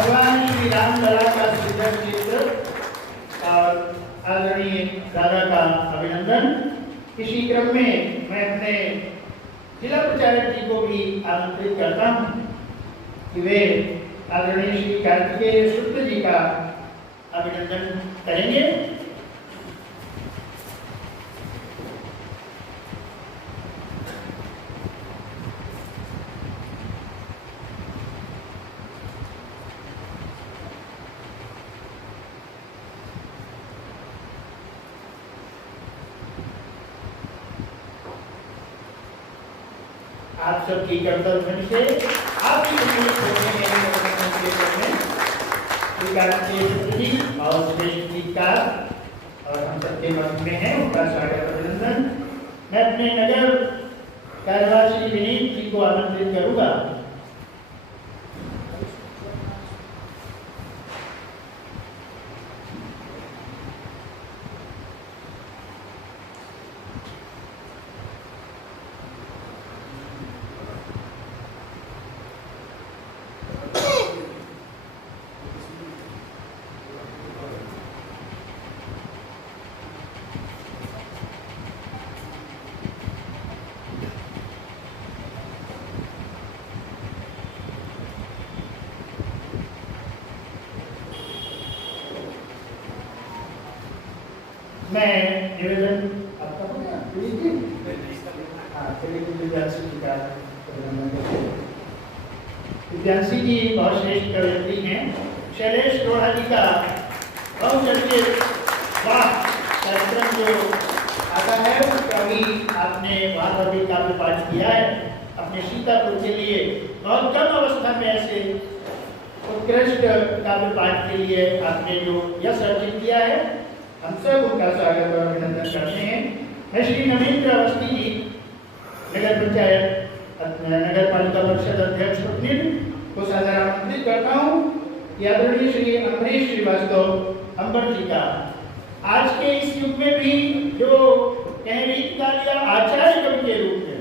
भगवान श्री राम लला का सुंदर चित्र और आदरणीय दादा का अभिनंदन। इसी क्रम में मैं अपने जिला प्रचारक जी को भी आमंत्रित करता हूँ कि वे आदरणीय श्री कार्तिकेय शुक्ल जी का अभिनंदन करेंगे। आप सबकी कर्तव्य ध्वनि से आपकी और श्रेष्ठ गीतकार और हम सबके मध्य में हैं, उनका स्वागत अभिनंदन। मैं अपने नगर कार्यवाह श्री विनीत जी को आमंत्रित करूंगा। मैं निवेदन आपका विद्यांशी जी बहुत श्रेष्ठ व्यक्ति हैं। शैलेश रोड़ा जी का बहुचर्चित कार्यक्रम जो आता है उसका भी आपने वहाँ पर भी काव्य पाठ किया है। अपने सीतापुर के लिए बहुत कम अवस्था में ऐसे उत्कृष्ट काव्य पाठ के लिए आपने जो यश अर्जित किया है, हम सब उनका स्वागत और अभिनंदन करते हैं। मैं श्री नवीन अवस्थी जी नगर पंचायत नगर पालिका परिषद अध्यक्ष को सादर आमंत्रित करता हूँ कि आदरणीय श्री अमरीश श्रीवास्तव अंबर जी का आज के इस युग में भी जो रीतिकाल या आचार्य कवि के रूप में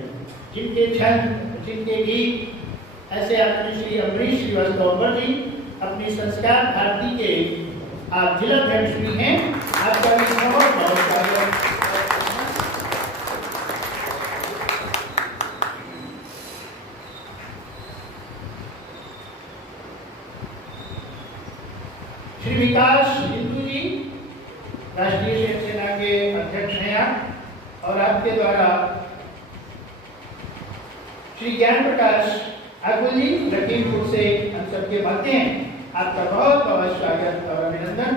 जिनके छंद जिनके गीत ऐसे आदरणीय श्री अमरीश श्रीवास्तव अंबर जी अपनी संस्कार भारती के आप जिलाध्यक्ष भी हैं। आपका भी बहुत बहुत स्वागत। श्री विकास हिंदू जी राष्ट्रीय शिवसेना के अध्यक्ष हैं आप, और आपके द्वारा श्री ज्ञान प्रकाश आकुल जी लखीमपुर से हम सबके मध्य हैं। आपका बहुत बहुत स्वागत और अभिनंदन।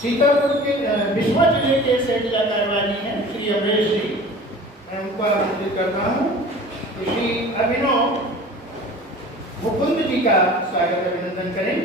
सीतापुर के विश्वा जिले के जिला कार्यवाही हैं श्री अमरेश जी, मैं उनको आमंत्रित करता हूँ। श्री अभिनव मुकुंद जी का स्वागत अभिनंदन करें।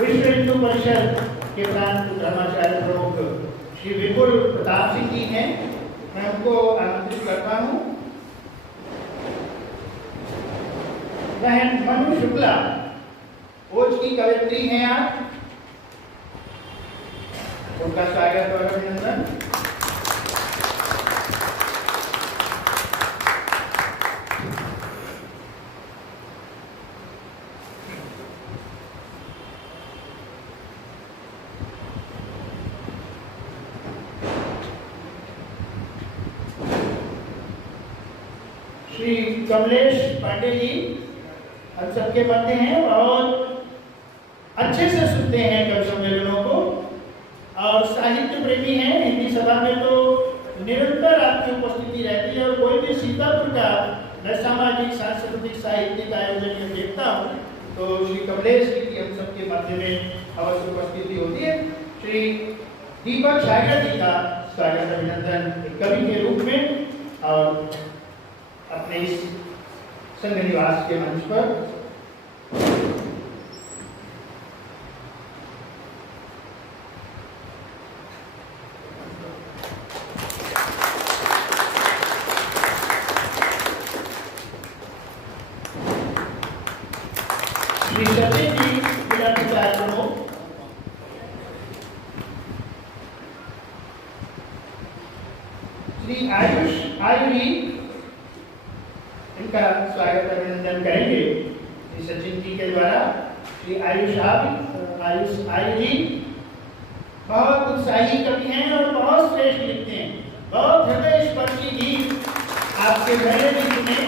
विश्व हिंदू परिषद के प्रांत धर्माचार्य प्रमुख श्री विपुल प्रताप सिंह जी हैं, मैं उनको आमंत्रित करता हूँ। बहन मनु शुक्ला ओज की कवयित्री हैं आप, उनका स्वागत और अभिनंदन। श्री कमलेश पांडे जी हम सबके मध्य हैं और अच्छे से सुनते हैं कवि सम्मेलनों को और साहित्य प्रेमी हैं। हिंदी सभा में तो निरंतर आपकी उपस्थिति रहती है और कोई भी सीतापुर का मैं सामाजिक सांस्कृतिक साहित्यिक आयोजन में देखता हूँ तो श्री कमलेश जी की हम सबके मध्य में अवश्य उपस्थिति होती है। श्री दीपक सागर जी का स्वागत अभिनंदन एक कवि के रूप में और अपने इस संघ निवास के मंच पर श्री सचिन जी जिला पंचायत प्रमुख, श्री आयुष आयुरी इनका स्वागत अभिनंदन करेंगे श्री सचिन जी के द्वारा। श्री आयुष आयुरी बहुत उत्साही कवि हैं और बहुत श्रेष्ठ लिखते हैं, बहुत हृदय स्पर्शी गीत आपके पहले भी सुने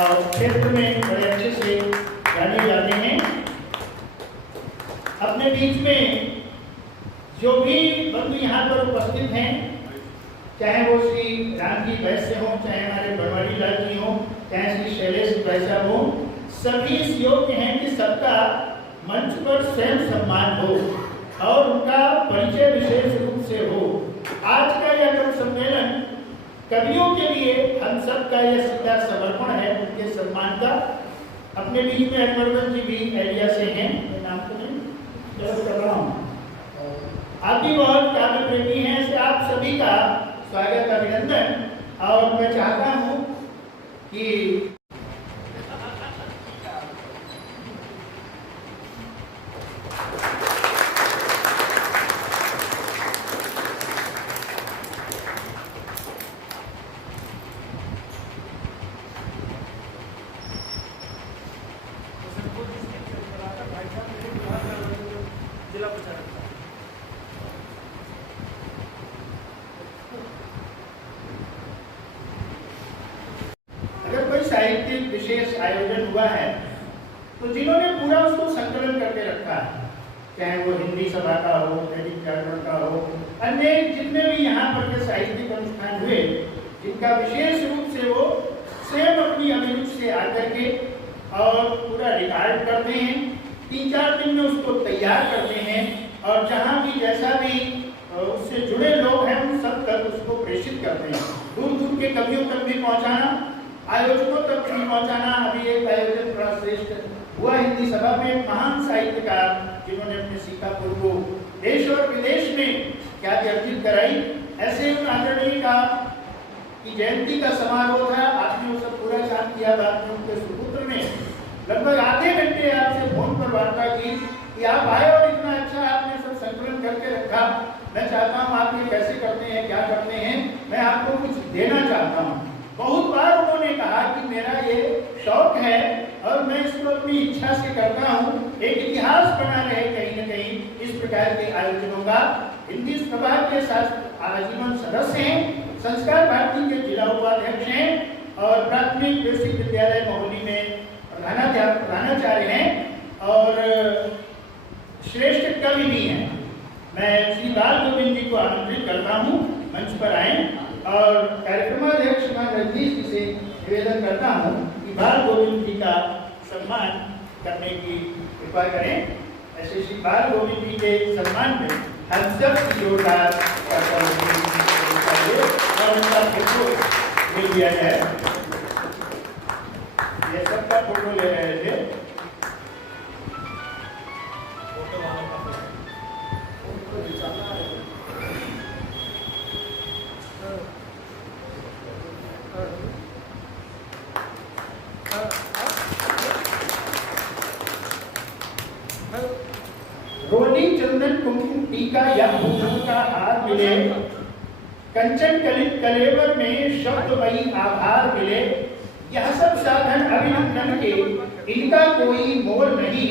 और क्षेत्र में बड़े अच्छे से जाने जाते हैं। अपने बीच में जो भी बंधु यहाँ पर उपस्थित हैं, चाहे वो श्री राम जी वैश्य हो, चाहे हमारे बनवारी लाल जी हो, चाहे श्री शैलेश वैश्य हो, सभी इस योग्य हैं कि सबका मंच पर स्वयं सम्मान हो और उनका परिचय विशेष रूप से हो। आज का यह कवि सम्मेलन कवियों के लिए हम सब का यह सीधा समर्पण है उनके सम्मान का। अपने बीच में अकबरगंज जी भी एरिया से हैं, मैं नाम तो नहीं कर रहा हूँ, आप भी बहुत काव्य प्रेमी हैं, से आप सभी का स्वागत अभिनंदन। और मैं चाहता हूँ कि साहित्यिक विशेष आयोजन हुआ है तो जिन्होंने पूरा उसको संकलन करके रखा है, चाहे वो हिंदी सभा का हो, दैनिक जागरण का हो, अन्य जितने भी यहाँ पर के साहित्यिक अनुष्ठान हुए, जिनका विशेष रूप से वो स्वयं अपनी अभिरुचि से आकर के और पूरा रिकॉर्ड करते हैं, 3-4 दिन में उसको तैयार करते हैं और जहाँ भी जैसा भी उससे जुड़े लोग हैं उन सब तक उसको प्रेषित करते हैं, दूर दूर के कवियों तक भी पहुँचाना, आयोजकों तक भी पहुंचाना। अभी एक आयोजन बड़ा श्रेष्ठ हुआ हिंदी सभा में, एक महान साहित्यकार जिन्होंने अपने सीतापुर को देश और विदेश में ख्याति अर्जित कराई, ऐसे उन आदरणीय का की जयंती का समारोह था। आपने वो सब पूरा काम किया। बाद में उनके सुपुत्र ने लगभग आधे घंटे आपसे फोन पर वार्ता की कि आप आए और इतना अच्छा आपने सब संकलन करके रखा, मैं चाहता हूँ आप ये कैसे करते हैं, क्या करते हैं, मैं आपको कुछ देना चाहता हूँ। बहुत बार उन्होंने कहा कि मेरा ये शौक है और मैं इसको अपनी इच्छा से करता हूँ, एक इतिहास बना रहे कहीं न कहीं इस प्रकार के आयोजनों का। हिंदी सभा के साथ आजीवन सदस्य हैं, संस्कार भारती के जिला उपाध्यक्ष हैं और प्राथमिक बेसिक विद्यालय महोली में प्रधानाचार्य हैं और श्रेष्ठ कवि भी हैं। मैं श्री बाल गोविंद जी को आमंत्रित करता हूँ मंच पर आए और कार्यक्रमाध्यक्ष श्रीमान रजनीश जी से निवेदन करता हूँ कि बाल गोविंद जी का सम्मान करने की कृपा करें। ऐसे श्री बाल गोविंद जी के सम्मान में हम सब जोरदार और उनका फोटो ले लिया जाए। ये सबका फोटो ले रहे थे। रोली चंदन कुमकुम टीका या भूषण का हार मिले, कंचन कलित कलेवर में शब्दमयी आभार मिले, यह सब साधन अभिनंदन के इनका कोई मोल नहीं,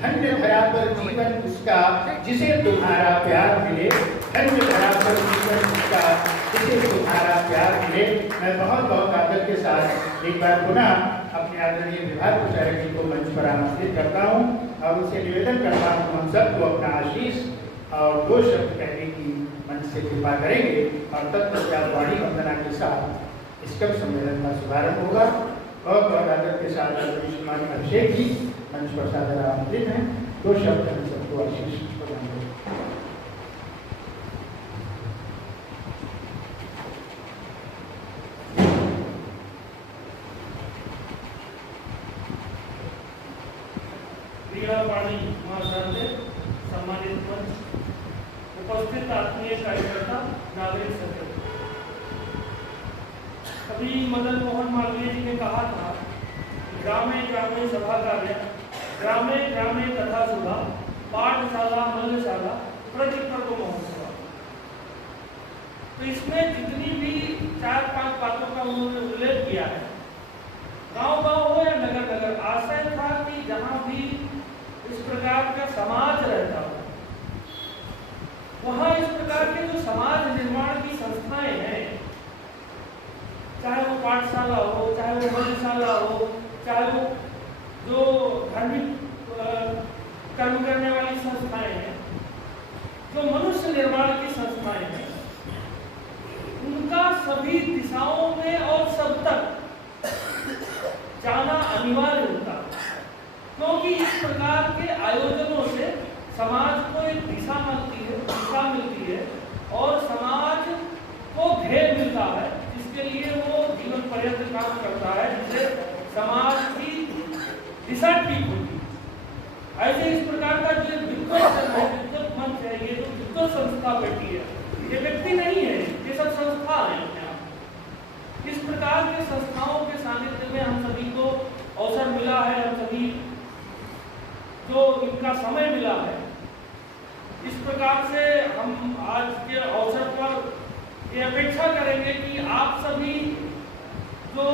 धन्य धरा पर जीवन उसका जिसे तुम्हारा प्यार मिले, धन्य धरा पर जीवन उसका जिसे तुम्हारा प्यार मिले। मैं बहुत बहुत आदर के साथ एक बार पुनः अपने आदरणीय विभाग प्रचारक जी को मंच पर आमंत्रित करता हूँ और उनसे निवेदन करता हूँ हम सबको अपना आशीष और 2 शब्द कहने की मंच से कृपा करेंगे और तत्पश्चात वाणी वंदना के साथ इस कवि सम्मेलन का शुभारंभ होगा। बहुत बहुत आदर के साथ श्रीमान अभिषेक जी मंच पर सादर आमंत्रित हैं, 2 शब्द हम सबको आशीष प्रदान करें। वीणापाणी महाशय से सम्मानित मंच, उपस्थित आत्मीय कार्यकर्ता, नागरिक सदस्य। अभी मदन मोहन मालवीय जी ने कहा था, ग्रामे ग्रामे सभा कार्य, ग्रामे ग्रामे कथा सुधा, पाठशाला मल्लशाला प्रतिपर्व महोत्सव। तो इसमें जितनी भी 4-5 बातों का उन्होंने उल्लेख किया है, गांव-गांव हो या नगर-नगर, आशय था कि जहां भी इस प्रकार का समाज रहता हो, वहां इस प्रकार के जो समाज निर्माण की संस्थाएं हैं, चाहे वो पाठशाला हो, चाहे वो मल्लशाला हो, चाहे वो जो धार्मिक कर्म करने वाली संस्थाएं हैं, जो मनुष्य निर्माण की संस्थाएं हैं, उनका सभी दिशाओं में और सब तक जाना अनिवार्य होता है, क्योंकि इस प्रकार के आयोजनों से समाज को एक दिशा मिलती है और समाज को ध्येय मिलता है, जिसके लिए वो जीवन पर्यंत काम करता है, जिससे समाज की दिशा ठीक होती है। ऐसे इस प्रकार का जो विद्वत मंच है, ये जो विद्वत संस्था बैठी है, ये व्यक्ति नहीं है, ये सब संस्था है अपने आप। इस प्रकार के संस्थाओं के सानिध्य में हम सभी को अवसर मिला है, हम सभी जो इनका समय मिला है, इस प्रकार से हम आज के अवसर पर ये अपेक्षा करेंगे कि आप सभी जो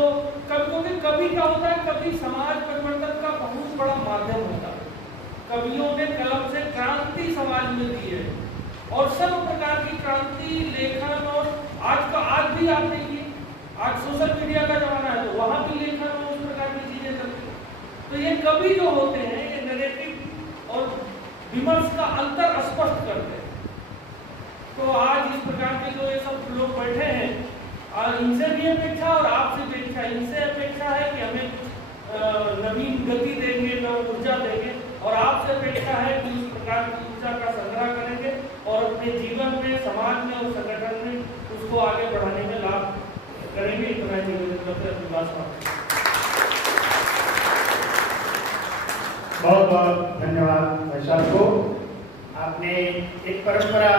कवि का होता है, कवि समाज परिवर्तन का बहुत बड़ा माध्यम होता है। कवियों ने कलम से क्रांति समाज में दी है और सब प्रकार की क्रांति लेखन, और आज भी आप देखिए, आज सोशल मीडिया का जमाना है तो वहां भी लेखन और उस प्रकार की चीजें चलती है। तो ये कवि जो होते हैं, ये नैरेटिव और विमर्श का अंतर स्पष्ट करते हैं। तो आज इस प्रकार के जो ये सब लोग बैठे हैं, इनसे भी अपेक्षा और आपसे भी अपेक्षा, इनसे अपेक्षा है कि हमें कुछ नवीन गति देंगे, नव ऊर्जा देंगे, और आपसे अपेक्षा है कि इस प्रकार की ऊर्जा का संग्रह करेंगे और अपने जीवन में, समाज में और संगठन में उसको आगे बढ़ाने में लाभ करेंगे। इतना बहुत बहुत धन्यवाद भाई साहब को। आपने एक परंपरा,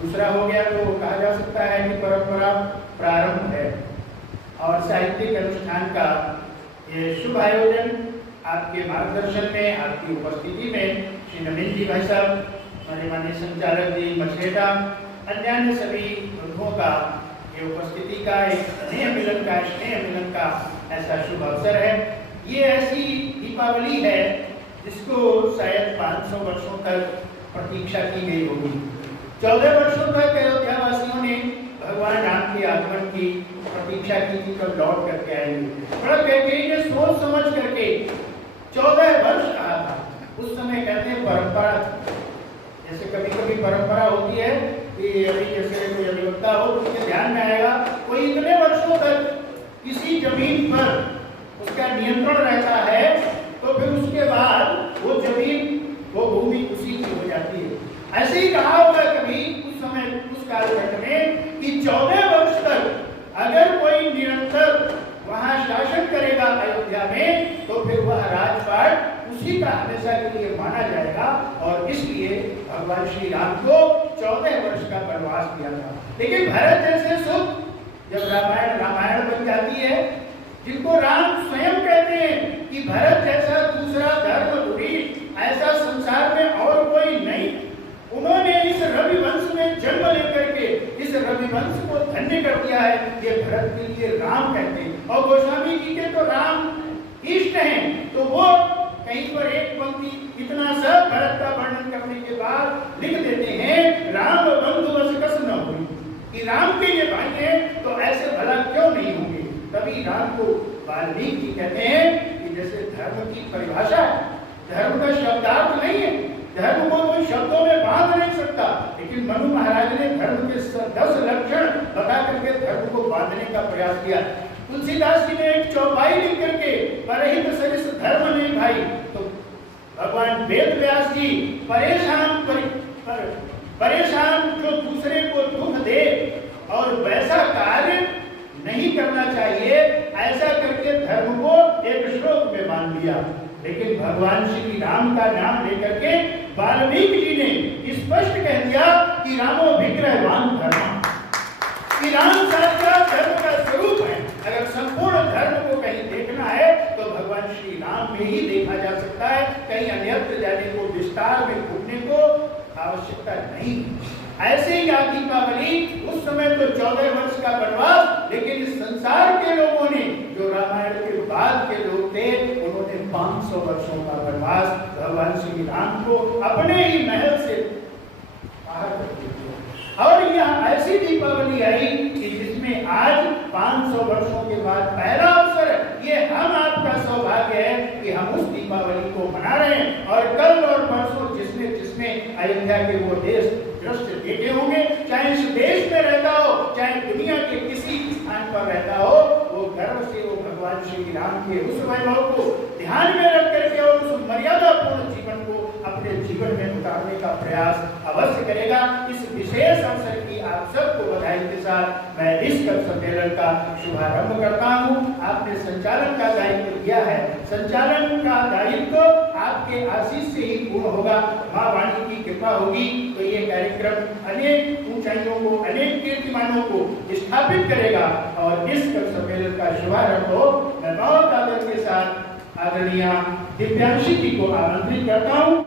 दूसरा हो गया तो कहा जा सकता है कि परंपरा प्रारंभ है, और साहित्यिक अनुष्ठान का ये शुभ आयोजन आपके मार्गदर्शन में, आपकी उपस्थिति में श्री नवीन जी भाई साहब, हमारे माननीय संचालक जी मछेटा, अन्य सभी बंधुओं का ये उपस्थिति का एक स्नेह मिलन का ऐसा शुभ अवसर है। ये ऐसी दीपावली है जिसको शायद 500 वर्षों तक प्रतीक्षा की गई होगी। 14 वर्षों तक अयोध्या वासियों ने भगवान राम के आगमन की प्रतीक्षा की थी, कब लौट करके आएंगे। बड़ा कैकेयी ने सोच समझ करके 14 वर्ष कहा था। उस समय कहते हैं परंपरा, जैसे कभी कभी परंपरा होती है कि अभी जैसे कोई अभिवक्ता हो तो उसके ध्यान में आएगा, कोई इतने वर्षों तक किसी जमीन पर उसका नियंत्रण रहता है, तो फिर उसके बाद वो जमीन, वो भूमि उसी की हो जाती है। ऐसे ही कहा होगा कभी उस समय, उस कालखंड में, कि 14 वर्ष तक अगर कोई निरंतर वहां शासन करेगा अयोध्या में, तो फिर वह राजपाट उसी का हमेशा के लिए माना जाएगा। और इसलिए भगवान श्री राम को 14 वर्ष का वनवास दिया था। लेकिन भरत जैसे सुख, जब रामायण बन जाती है, जिनको राम स्वयं कहते हैं कि भरत जैसा दूसरा धर्मधुरी ऐसा संसार में और कोई नहीं, उन्होंने इस रविवंश में जन्म लेकर के इस रविवंश को धन्य कर दिया है। ये भरत के लिए राम कहते हैं। और गोस्वामी जी के तो राम इष्ट हैं, तो वो कहीं पर एक पंक्ति इतना सब भरत का वर्णन करने के बाद लिख देते हैं, राम बंधु वश कस न हुई, कि राम के ये भाई हैं तो ऐसे भला क्यों नहीं होंगे। तभी राम को वाल्मीकि जी कहते हैं कि जैसे धर्म की परिभाषा है, धर्म का शब्दार्थ नहीं है, धर्म को कोई शब्दों में बांध नहीं सकता, लेकिन मनु महाराज ने धर्म के 10 लक्षण बता करके धर्म को बांधने का प्रयास किया। तुलसीदास जी ने एक चौपाई लिख करके, परहित सरिस धर्म नहीं भाई, तो भगवान वेद व्यास जी परेशान जो दूसरे को दुख दे और वैसा कार्य नहीं करना चाहिए, ऐसा करके धर्म को एक श्लोक में मान लिया। लेकिन भगवान श्री राम का नाम लेकर के वाल्मीकि जी ने स्पष्ट कह दिया कि रामो विग्रहवान धर्म, कि राम साक्षात धर्म का स्वरूप है। अगर संपूर्ण धर्म को कहीं देखना है तो भगवान श्री राम में ही देखा जा सकता है, कहीं अन्यत्र जाने को, विस्तार में घूमने को आवश्यकता नहीं। ऐसे ही आप दीपावली, उस समय तो 14 वर्ष का वनवास, लेकिन इस संसार के लोगों ने, जो रामायण के बाद के लोग थे, उन्होंने 500 वर्षों का वनवास भगवान श्री राम को अपने ही महल से बाहर कर दिया। और यह ऐसी दीपावली आई कि जिसमें आज 500 वर्षों के बाद पहला अवसर, ये हम आपका सौभाग्य है कि हम उस दीपावली को मना रहे हैं। और कल और परसों जिसने अयोध्या के वो देश दृश्य देखे होंगे, चाहे इस देश में रहता हो, चाहे दुनिया के किसी स्थान पर रहता हो, वो गर्व से वो भगवान श्री राम के उस वैभव को ध्यान में रख करके और उस मर्यादापूर्ण जीवन को अपने जीवन में उतारने का प्रयास अवश्य करेगा। इस विशेष अवसर की आप सबको बधाई के साथ मैं इस कवि सम्मेलन का शुभारंभ करता हूँ। आपने संचालन का दायित्व लिया है, संचालन का दायित्व आपके आशीष से ही पूर्ण होगा। माँ वाणी की कृपा होगी तो ये कार्यक्रम अनेक ऊंचाइयों को, अनेक कीर्तिमानों को स्थापित करेगा। और इस कवि सम्मेलन का शुभारंभ हो मैं बहुत आदर के साथ आदरणीय दिव्यांशी जी को आमंत्रित करता हूँ।